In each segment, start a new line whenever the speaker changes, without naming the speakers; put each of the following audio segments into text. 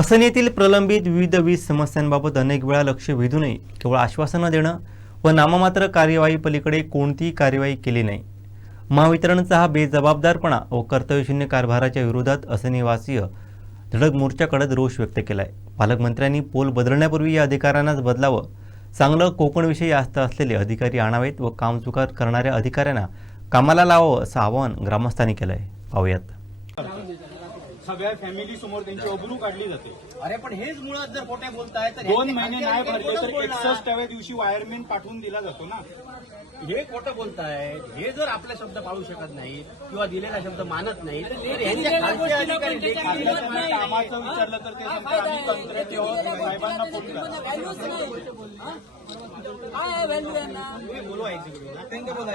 असण येथील प्रलंबित विविध वीज समस्यांबाबत अनेक वेळा लक्ष वेधूनही केवळ आश्वासनं देणं व नाममात्र कार्यवाही पलीकडे कोणतीही कार्यवाही केली नाही. महावितरणचा हा बेजबाबदारपणा व कर्तव्यशून्य कारभाराच्या विरोधात असनिवासीय धडक मोर्चाकडे रोष व्यक्त केला आहे पालकमंत्र्यांनी पोल बदलण्यापूर्वी या अधिकाऱ्यांनाच बदलावं चांगलं कोकणविषयी आस्था असलेले अधिकारी आणावेत व कामचुकार करणाऱ्या अधिकाऱ्यांना कामाला लावावं असं आवाहन ग्रामस्थांनी केलं आहे पाहूयात.
सगळ्या फॅमिली समोर त्यांची अब्रू काढली जाते.
अरे पण हेच मुळात जर खोटे बोलताय तर
दोन महिने नाही भरले तर. एकसष्टाव्या दिवशी वायरमॅन पाठवून दिला जातो ना.
हे खोटं बोलतायत हे जर आपले शब्द पाळू शकत नाही किंवा दिलेला शब्द मानत नाही तर खालचे अधिकारी.
कामाचं विचारलं तर ते सांगतात आम्ही कंत्राटी आहोत साहेबांना फोन करा.
काय आहे व्हॅल्यू यांना?
तुम्ही बोलवा एक्झिक्युटिव्हला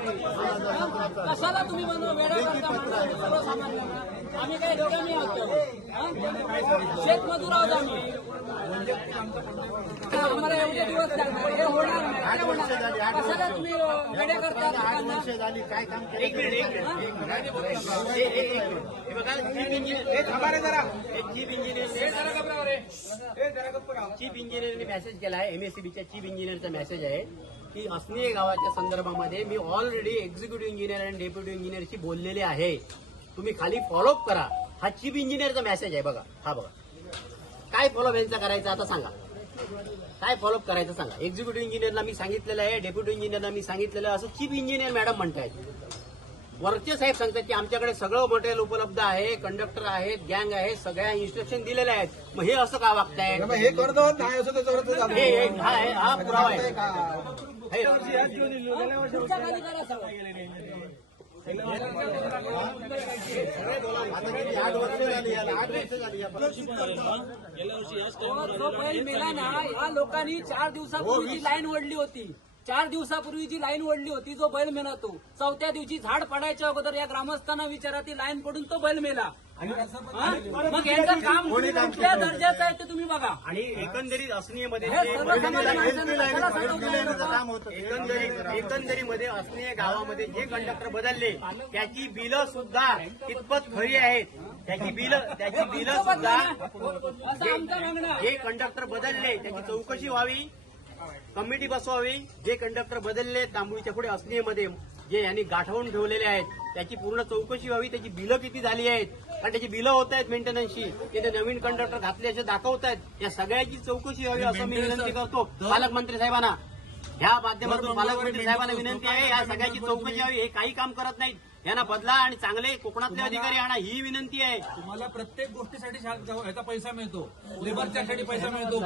कशाला तुम्ही बनवा वेळा करता माणसाला, सर्वसामान्यांना? आम्ही काही दोघांनी आहोत? शेतमजूर आहोत आम्ही. आम्हाला एवढे दिवस लागणार? हे होणार काय
एक मिनिट. हे- हे- एक मिनिट. हे बघा chief engineer chief engineer chief इंजिनियरने message केला आहे. एमएससीबीच्या चीफ इंजिनियरचा मेसेज आहे की असनीय गावाच्या संदर्भामध्ये मी ऑलरेडी एक्झिक्युटिव्ह इंजिनियर आणि डेप्युटी इंजिनियरशी बोललेले आहे. तुम्ही खाली फॉलोअप करा. हा चीफ इंजिनियरचा मेसेज आहे बघा. हा बघा. काय फॉलोअप यांचा करायचा आता सांगा. काय फॉलोअप करायचं सांगा? एक्झिक्युटिव्ह इंजिनियरला मी सांगितलेलं आहे डेप्युटी इंजिनियरला मी सांगितलेलं आहे असं चीफ इंजिनियर मॅडम म्हणतायत. वरचे साहेब सांगतात की आमच्याकडे सगळं मटेरियल उपलब्ध आहे कंडक्टर आहेत गँग आहे सगळ्या इन्स्ट्रक्शन दिलेल्या आहेत. मग हे असं का वागतायत?
मग हे करतो नाही असं त्याच्यावर चालू
हे हे- हा आहे- हा पुरावा आहे.
बैल मेला ना या लोकांनी चार दिवसापूर्वी लाईन ओढली होती चार दिवसापूर्वी जी लाईन ओढली होती जो बैल मेला तो चौथ्या दिवशी झाड पडायच्या अगोदर या ग्रामस्थांना विचारा ती लाईन पडून तो बैल मेला. मग यांचं काम कुठल्या दर्जाचं आहे ते तुम्ही बघा.
आणि एकंदरीत असनीयमध्ये
हे
जे-
सर्वसामान्य माणसांना कशाला
एकंदरीत एकंदरीमध्ये असनीय गावामध्ये जे कंडक्टर बदलले त्याची बिलं सुद्धा कितपत खरी आहेत? त्याची बिलं त्याची बिलं सुद्धा
असं आमचं मागणं
जे कंडक्टर बदलले त्याची चौकशी व्हावी कमिटी बसवावी. जे कंडक्टर बदलले तांबुळीच्या पुढे असनीयमध्ये जे यांनी गाठवून ठेवलेले आहेत त्याची पूर्ण चौकशी व्हावी त्याची बिलं किती झाली आहेत? कारण त्याची बिलं होत आहेत मेंटेनन्सची ते नवीन कंडक्टर घातले असे दाखवत आहेत. या सगळ्याची चौकशी व्हावी असं मी विनंती करतो. पालकमंत्री साहेबांना. ह्या माध्यमातून पालकमंत्री साहेबांना विनंती आहे या सगळ्याची चौकशी व्हावी हे काही काम करत नाहीत. यांना बदला आणि चांगले कोकणातले अधिकारी आणा ही विनंती आहे.
तुम्हाला प्रत्येक गोष्टीसाठी ह्याचा पैसा मिळतो लेबरच्या साठी पैसा मिळतो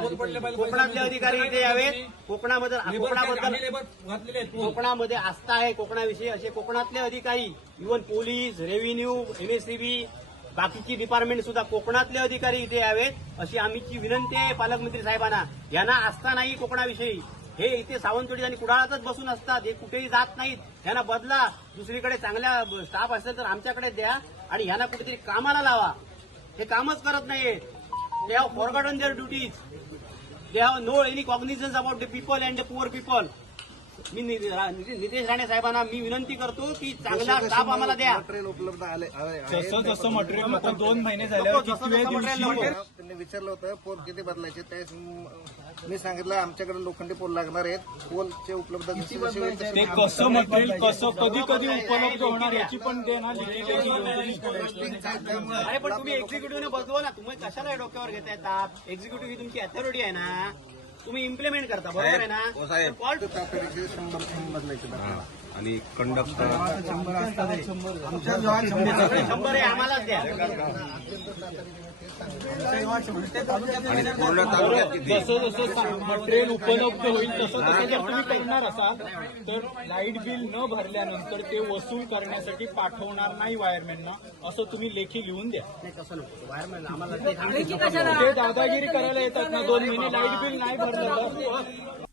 कोकणातले. अधिकारी इथे यावेत. कोकणामध्ये
लेबरच्या-
कोकणाबद्दल. कोकणामध्ये आस्था आहे कोकणाविषयी असे कोकणातले अधिकारी इव्हन पोलीस रेव्हेन्यू एमएससीबी बाकीची डिपार्टमेंट सुद्धा कोकणातले अधिकारी इथे यावेत. अशी आमची विनंती आहे पालकमंत्री साहेबांना. यांना आस्था नाही कोकणाविषयी. हे इथे सावंतवाडी आणि कुडाळातच बसून असतात. हे कुठेही जात नाहीत. यांना बदला दुसरीकडे चांगल्या स्टाफ असेल तर आमच्याकडे द्या आणि यांना कुठेतरी कामाला लावा. हे कामच करत नाहीये. They have forgotten their duties they have no any cognizance about the people and the poor people मी रा- नितेश राणे साहेबांना मी विनंती करतो की चांगला स्टाफ आम्हाला द्या.
मटेरियल उपलब्ध आले आहे-
जसं जसं मटेरियल नको दोन महिने
नको, जसं नको.
त्यांनी विचारलं होतं पोल किती बदलायचे? त्यावेळेस म- मी सांगितलं आमच्याकडे लोखंडी पोल लागणार आहेत. पोलचे उपलब्ध जसे जसे होईल तसे
ते कसं मटेरियल कसं कधी कधी उपलब्ध होणार याची पण ते ना लिखित
अरे पण तुम्ही एक्झिक्युटिव्हने बसवा ना तुम्ही कशाला डोक्यावर घेताय ताप? एक्झिक्युटिव्ह ही तुमची अथॉरिटी आहे ना. तुम्ही इम्प्लिमेंट करता बरोबर आहे ना?
हो साहेब.
तर कॉल
शंभर बदलायचे
आणि कंडक्टर. आणि पूर्ण तालुक्यात किती?
जसं जसं मटेरियल उपलब्ध होईल तसं तसं जर तुम्ही करणार असाल तर लाइट बिल न भरल्यानंतर ते वसूल करण्यासाठी पाठवणार नाही वायरमॅनना असं तुम्ही लेखी लिहून द्या.
नाही तसं नको. वायरमॅन आम्हाला
दादागिरी करायला येतात ना दोन महिने लाइट बिल नाही भरलं तर?